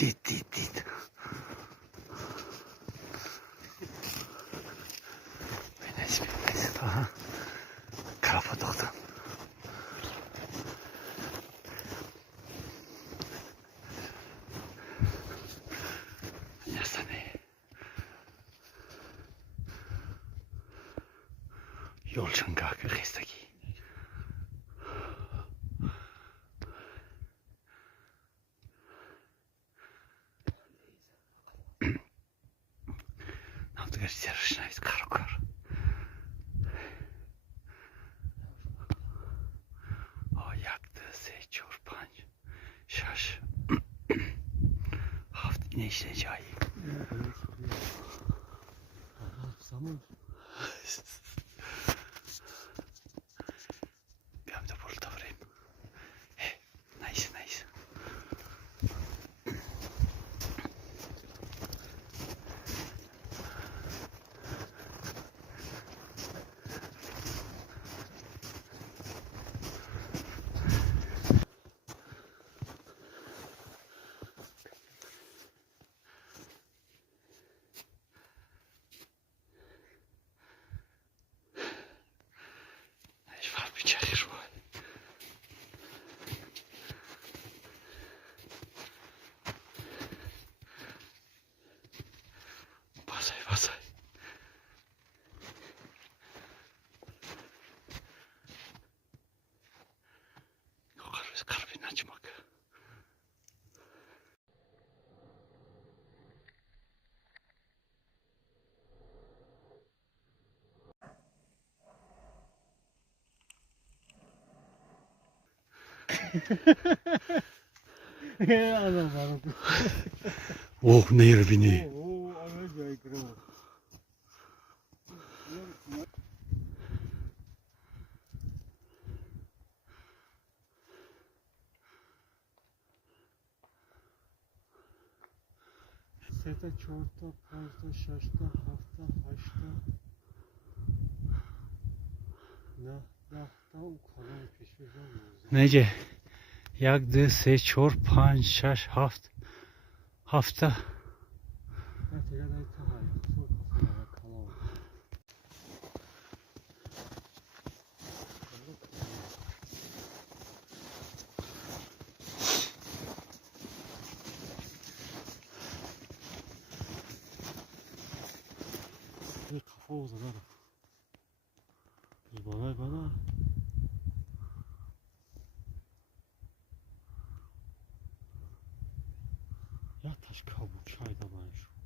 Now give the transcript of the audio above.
دید ببینید تا کافه دختم ясане ёлчанга хистаги намтгар сершнайс карукар як се чур панч шаш хафт инешне ҷай биям да пул таврем найс Васай. Карбин ачмак. Ох, нервини. سه تا 4 تا 5 تا 6 تا 7 تا 8 تا 9 تا اون کانال پیش بزن Necə? 1, 2, 3, 4, 5, 6, 7 hafta. kafa uzanır. Bana. Ya taş kabuğu çayda ben şu.